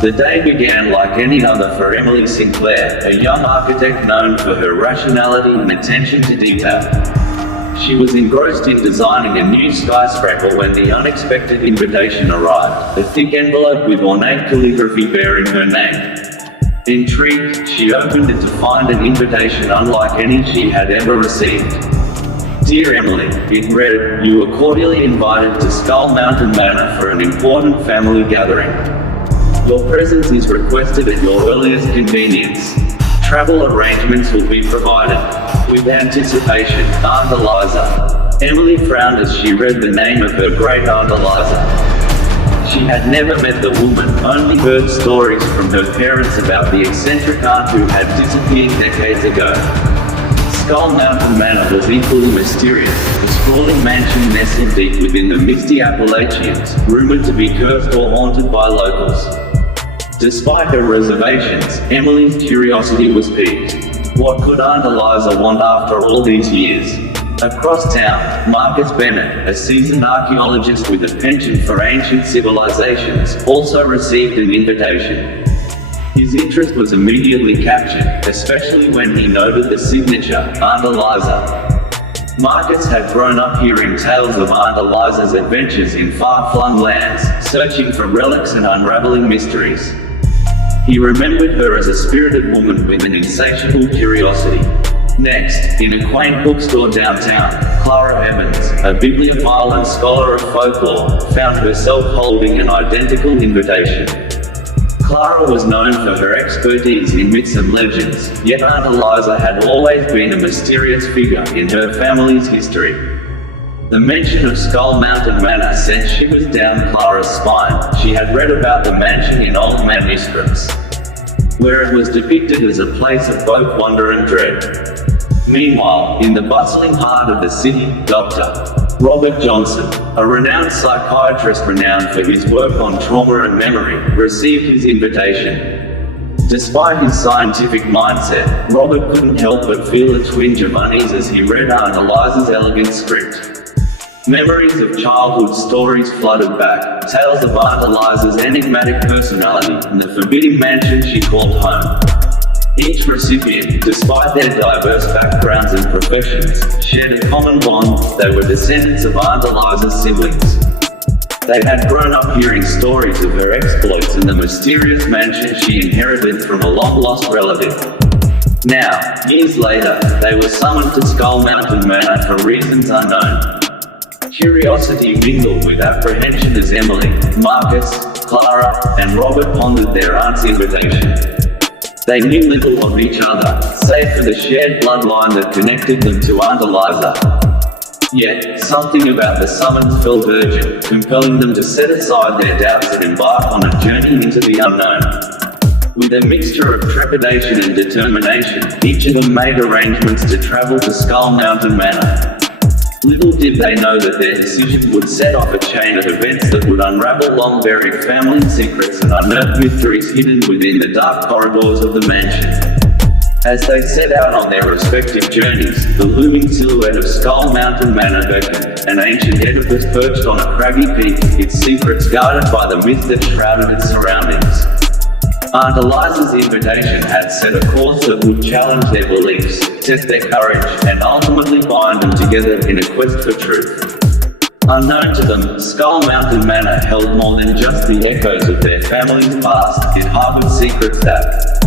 The day began like any other for Emily Sinclair, a young architect known for her rationality and attention to detail. She was engrossed in designing a new skyscraper when the unexpected invitation arrived, a thick envelope with ornate calligraphy bearing her name. Intrigued, she opened it to find an invitation unlike any she had ever received. Dear Emily, it read, you are cordially invited to Skull Mountain Manor for an important family gathering. Your presence is requested at your earliest convenience. Travel arrangements will be provided. With anticipation, Aunt Eliza. Emily frowned as she read the name of her great Aunt Eliza. She had never met the woman, only heard stories from her parents about the eccentric aunt who had disappeared decades ago. Skull Mountain Manor was equally mysterious, a sprawling mansion nestled deep within the misty Appalachians, rumored to be cursed or haunted by locals. Despite her reservations, Emily's curiosity was piqued. What could Aunt Eliza want after all these years? Across town, Marcus Bennett, a seasoned archaeologist with a penchant for ancient civilizations, also received an invitation. His interest was immediately captured, especially when he noted the signature, Aunt Eliza. Marcus had grown up hearing tales of Aunt Eliza's adventures in far-flung lands, searching for relics and unraveling mysteries. He remembered her as a spirited woman with an insatiable curiosity. Next, in a quaint bookstore downtown, Clara Evans, a bibliophile and scholar of folklore, found herself holding an identical invitation. Clara was known for her expertise in myths and legends, yet Aunt Eliza had always been a mysterious figure in her family's history. The mention of Skull Mountain Manor sent shivers down Clara's spine. She had read about the mansion in old manuscripts, where it was depicted as a place of both wonder and dread. Meanwhile, in the bustling heart of the city, Dr. Robert Johnson, a renowned psychiatrist renowned for his work on trauma and memory, received his invitation. Despite his scientific mindset, Robert couldn't help but feel a twinge of unease as he read Aunt Eliza's elegant script. Memories of childhood stories flooded back, tales of Aunt Eliza's enigmatic personality and the forbidding mansion she called home. Each recipient, despite their diverse backgrounds and professions, shared a common bond. They were descendants of Aunt Eliza's siblings. They had grown up hearing stories of her exploits and the mysterious mansion she inherited from a long-lost relative. Now, years later, they were summoned to Skull Mountain Manor for reasons unknown. Curiosity mingled with apprehension as Emily, Marcus, Clara, and Robert pondered their aunt's invitation. They knew little of each other, save for the shared bloodline that connected them to Aunt Eliza. Yet, something about the summons felt urgent, compelling them to set aside their doubts and embark on a journey into the unknown. With a mixture of trepidation and determination, each of them made arrangements to travel to Skull Mountain Manor. Little did they know that their decision would set off a chain of events that would unravel long-buried family secrets and unearth mysteries hidden within the dark corridors of the mansion. As they set out on their respective journeys, the looming silhouette of Skull Mountain Manor beckoned, an ancient edifice perched on a craggy peak, its secrets guarded by the myth that shrouded its surroundings. Aunt Eliza's invitation had set a course that would challenge their beliefs, test their courage, and ultimately bind them together in a quest for truth. Unknown to them, Skull Mountain Manor held more than just the echoes of their family's past. It harbored secrets that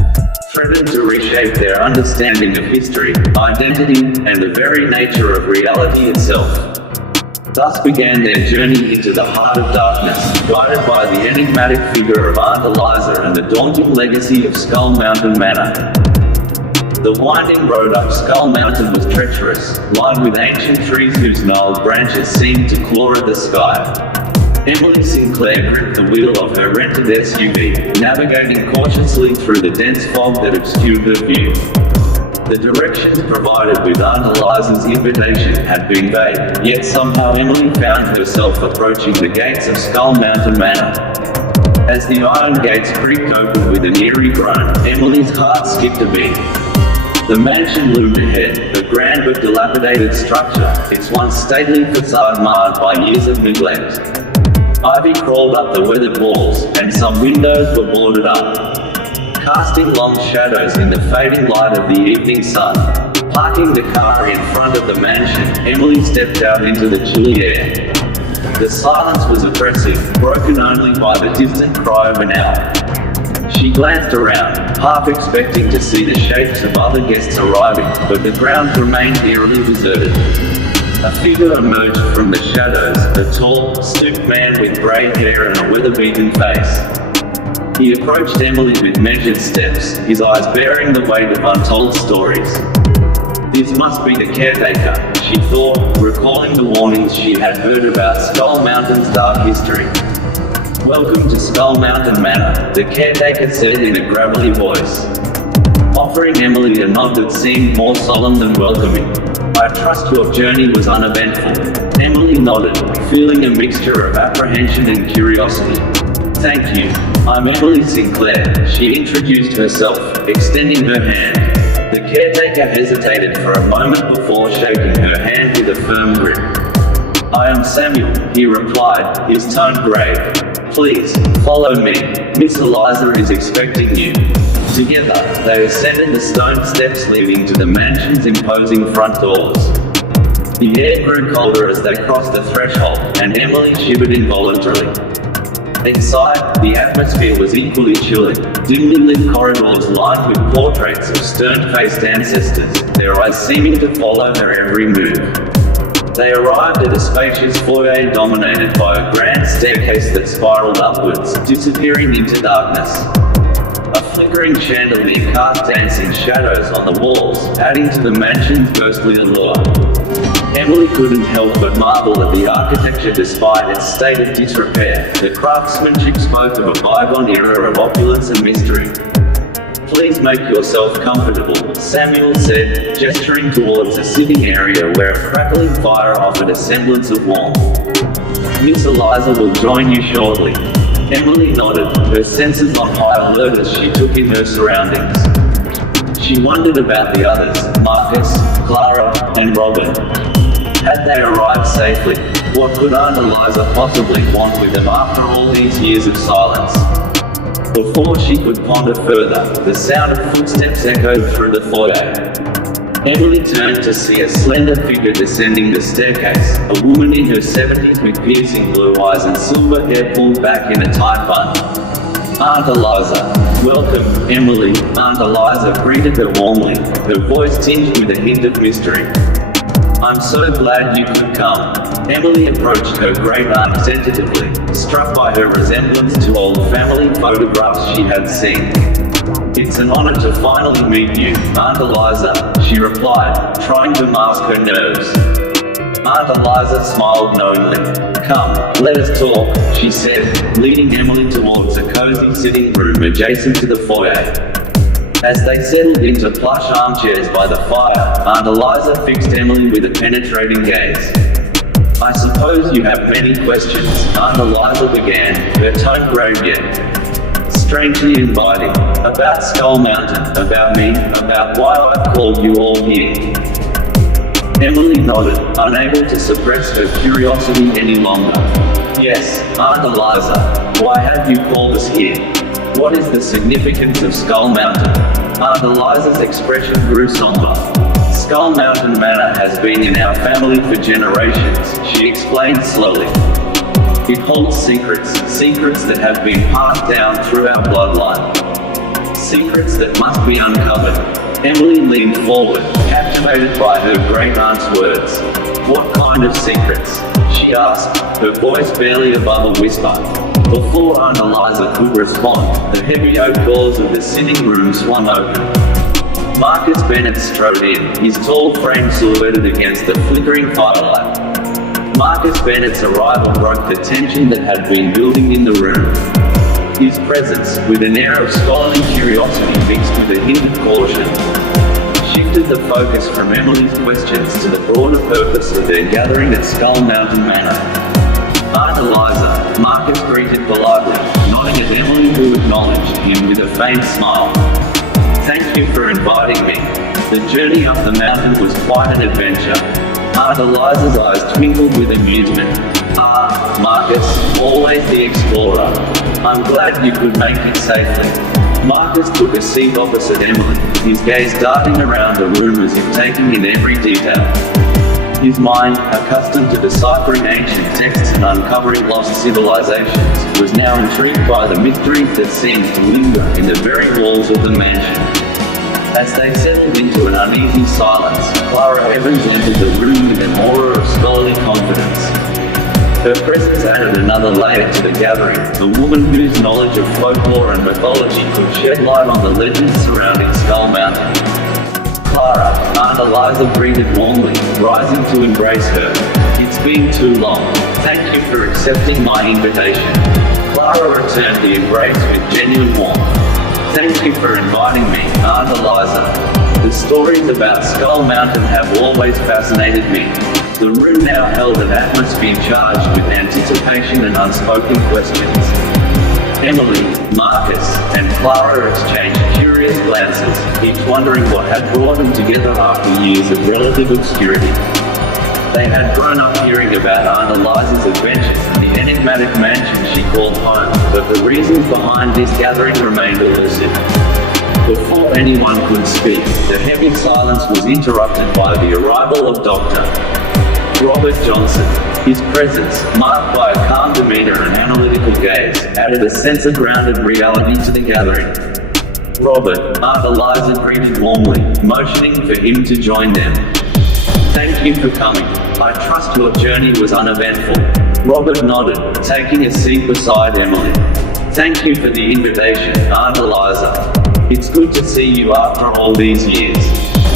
threatened to reshape their understanding of history, identity, and the very nature of reality itself. Thus began their journey into the heart of darkness, guided by the enigmatic figure of Aunt Eliza and the daunting legacy of Skull Mountain Manor. The winding road up Skull Mountain was treacherous, lined with ancient trees whose gnarled branches seemed to claw at the sky. Emily Sinclair gripped the wheel of her rented SUV, navigating cautiously through the dense fog that obscured her view. The directions provided with Aunt Eliza's invitation had been vague, yet somehow Emily found herself approaching the gates of Skull Mountain Manor. As the iron gates creaked open with an eerie groan, Emily's heart skipped a beat. The mansion loomed ahead, a grand but dilapidated structure, its once stately facade marred by years of neglect. Ivy crawled up the weathered walls, and some windows were boarded up, casting long shadows in the fading light of the evening sun. Parking the car in front of the mansion, Emily stepped out into the chilly air. The silence was oppressive, broken only by the distant cry of an owl. She glanced around, half expecting to see the shapes of other guests arriving, but the grounds remained eerily deserted. A figure emerged from the shadows, a tall, stooped man with grey hair and a weather-beaten face. He approached Emily with measured steps, his eyes bearing the weight of untold stories. This must be the caretaker, she thought, recalling the warnings she had heard about Skull Mountain's dark history. "Welcome to Skull Mountain Manor," the caretaker said in a gravelly voice, offering Emily a nod that seemed more solemn than welcoming. "I trust your journey was uneventful." Emily nodded, feeling a mixture of apprehension and curiosity. "Thank you. I'm Emily Sinclair," she introduced herself, extending her hand. The caretaker hesitated for a moment before shaking her hand with a firm grip. "I am Samuel," he replied, his tone grave. "Please, follow me. Miss Eliza is expecting you." Together, they ascended the stone steps leading to the mansion's imposing front doors. The air grew colder as they crossed the threshold, and Emily shivered involuntarily. Inside, the atmosphere was equally chilling. Dimly lit corridors lined with portraits of stern-faced ancestors, their eyes seeming to follow her every move. They arrived at a spacious foyer dominated by a grand staircase that spiraled upwards, disappearing into darkness. A flickering chandelier cast dancing shadows on the walls, adding to the mansion's ghostly allure. Emily couldn't help but marvel at the architecture despite its state of disrepair. The craftsmanship spoke of a bygone era of opulence and mystery. "Please make yourself comfortable," Samuel said, gesturing towards a sitting area where a crackling fire offered a semblance of warmth. "Miss Eliza will join you shortly." Emily nodded, her senses on high alert as she took in her surroundings. She wondered about the others, Marcus, Clara, and Robin. Had they arrived safely? What could Aunt Eliza possibly want with them after all these years of silence? Before she could ponder further, the sound of footsteps echoed through the foyer. Emily turned to see a slender figure descending the staircase, a woman in her 70s with piercing blue eyes and silver hair pulled back in a tight bun. "Aunt Eliza." "Welcome, Emily," Aunt Eliza greeted her warmly, her voice tinged with a hint of mystery. "I'm so glad you could come." Emily approached her great-aunt tentatively, struck by her resemblance to old family photographs she had seen. "It's an honor to finally meet you, Aunt Eliza," she replied, trying to mask her nerves. Aunt Eliza smiled knowingly. "Come, let us talk," she said, leading Emily towards a cozy sitting room adjacent to the foyer. As they settled into plush armchairs by the fire, Aunt Eliza fixed Emily with a penetrating gaze. "I suppose you have many questions," Aunt Eliza began, her tone grave yet strangely inviting. "About Skull Mountain, about me, about why I've called you all here." Emily nodded, unable to suppress her curiosity any longer. "Yes, Aunt Eliza, why have you called us here? What is the significance of Skull Mountain?" Aunt Eliza's expression grew somber. "Skull Mountain Manor has been in our family for generations," she explained slowly. "It holds secrets that have been passed down through our bloodline. Secrets that must be uncovered." Emily leaned forward, captivated by her great-aunt's words. "What kind of secrets?" she asked, her voice barely above a whisper. Before Aunt Eliza could respond, the heavy oak doors of the sitting room swung open. Marcus Bennett strode in, his tall frame silhouetted against the flickering firelight. Marcus Bennett's arrival broke the tension that had been building in the room. His presence, with an air of scholarly curiosity mixed with a hint of caution, shifted the focus from Emily's questions to the broader purpose of their gathering at Skull Mountain Manor. "Aunt Eliza," Marcus greeted politely, nodding at Emily, who acknowledged him with a faint smile. "Thank you for inviting me. The journey up the mountain was quite an adventure." Aunt Eliza's eyes twinkled with amusement. Ah, Marcus, always the explorer. I'm glad you could make it safely. Marcus took a seat opposite Emily, his gaze darting around the room as if taking in every detail. His mind, accustomed to deciphering ancient texts and uncovering lost civilizations, was now intrigued by the mysteries that seemed to linger in the very walls of the mansion. As they settled into an uneasy silence, Clara Evans entered the room with an aura of scholarly confidence. Her presence added another layer to the gathering, a woman whose knowledge of folklore and mythology could shed light on the legends surrounding Skull Mountain. Clara, Aunt Eliza greeted warmly, rising to embrace her. It's been too long. Thank you for accepting my invitation. Clara returned the embrace with genuine warmth. Thank you for inviting me, Aunt Eliza. The stories about Skull Mountain have always fascinated me. The room now held an atmosphere charged with anticipation and unspoken questions. Emily, Marcus, and Clara exchanged curious glances, each wondering what had brought them together after years of relative obscurity. They had grown up hearing about Aunt Eliza's adventures and the enigmatic mansion she called home, but the reasons behind this gathering remained elusive. Before anyone could speak, the heavy silence was interrupted by the arrival of Dr. Robert Johnson. His presence, marked by a calm demeanor and analytical gaze, added a sense of grounded reality to the gathering. Robert, Aunt Eliza greeted warmly, motioning for him to join them. Thank you for coming. I trust your journey was uneventful. Robert nodded, taking a seat beside Emily. Thank you for the invitation, Aunt Eliza. It's good to see you after all these years.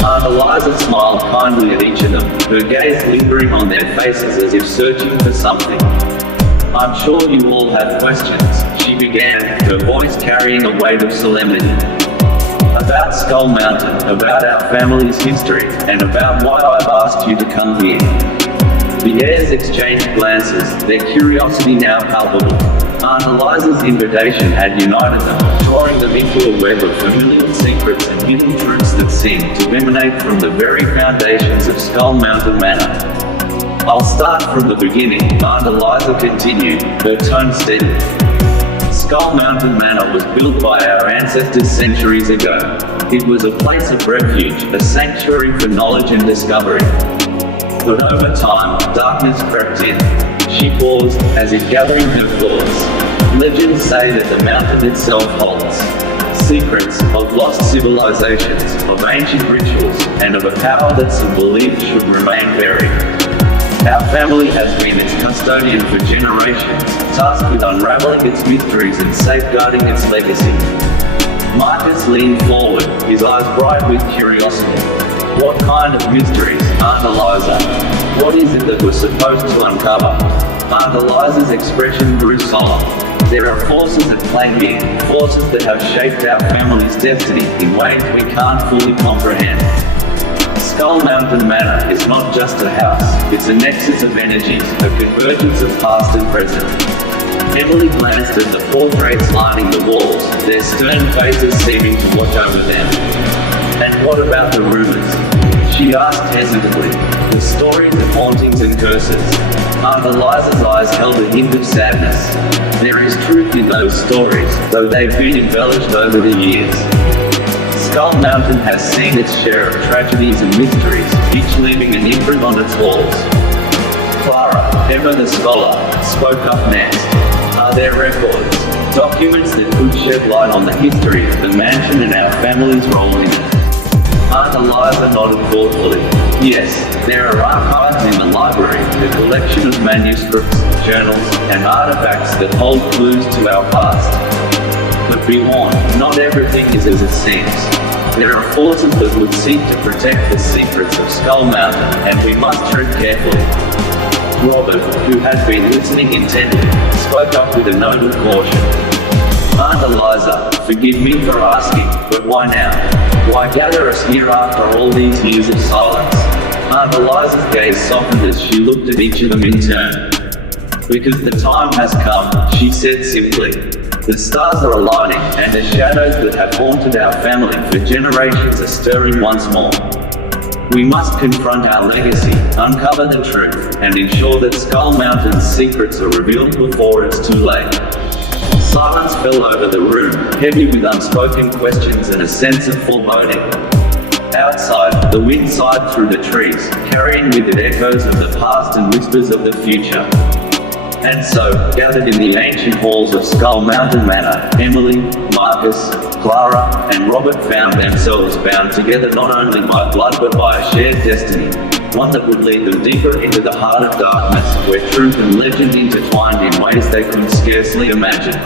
Aunt Eliza smiled kindly at each of them, her gaze lingering on their faces as if searching for something. I'm sure you all have questions, she began, her voice carrying a weight of solemnity. About Skull Mountain, about our family's history, and about why I've asked you to come here. The heirs exchanged glances, their curiosity now palpable. Aunt Eliza's invitation had united them, drawing them into a web of familial secrets and hidden truths that seemed to emanate from the very foundations of Skull Mountain Manor. I'll start from the beginning, Aunt Eliza continued, her tone steady. Skull Mountain Manor was built by our ancestors centuries ago. It was a place of refuge, a sanctuary for knowledge and discovery. But over time, darkness crept in. She paused, as if gathering her thoughts. Legends say that the mountain itself holds secrets of lost civilizations, of ancient rituals, and of a power that some believed should remain buried. Our family has been its custodian for generations, tasked with unraveling its mysteries and safeguarding its legacy. Marcus leaned forward, his eyes bright with curiosity. What kind of mysteries, Aunt Eliza? What is it that we're supposed to uncover? Aunt Eliza's expression grew solemn. There are forces at play here, forces that have shaped our family's destiny in ways we can't fully comprehend. Skull Mountain Manor is not just a house, it's a nexus of energies, a convergence of past and present. Emily glanced at the portraits lining the walls, their stern faces seeming to watch over them. And what about the rumors? She asked hesitantly. The stories of hauntings and curses. Aunt Eliza's eyes held a hint of sadness. There is truth in those stories, though they've been embellished over the years. Skull Mountain has seen its share of tragedies and mysteries, each leaving an imprint on its walls. Clara, Emma the scholar, spoke up next. Are there records, documents that could shed light on the history of the mansion and our family's role in it? Aunt Eliza nodded thoughtfully. Yes, there are archives in the library, a collection of manuscripts, journals, and artifacts that hold clues to our past. But be warned, not everything is as it seems. There are forces that would seek to protect the secrets of Skull Mountain, and we must tread carefully. Robert, who had been listening intently, spoke up with a note of caution. Aunt Eliza, forgive me for asking, but why now? Why gather us here after all these years of silence? Aunt Eliza's gaze softened as she looked at each of them in turn. Because the time has come, she said simply. The stars are aligning, and the shadows that have haunted our family for generations are stirring once more. We must confront our legacy, uncover the truth, and ensure that Skull Mountain's secrets are revealed before it's too late. Silence fell over the room, heavy with unspoken questions and a sense of foreboding. Outside, the wind sighed through the trees, carrying with it echoes of the past and whispers of the future. And so, gathered in the ancient halls of Skull Mountain Manor, Emily, Marcus, Clara, and Robert found themselves bound together not only by blood but by a shared destiny, one that would lead them deeper into the heart of darkness, where truth and legend intertwined in ways they could scarcely imagine.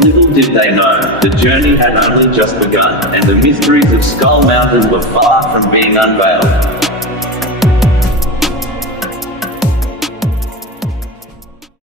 Little did they know, the journey had only just begun, and the mysteries of Skull Mountain were far from being unveiled.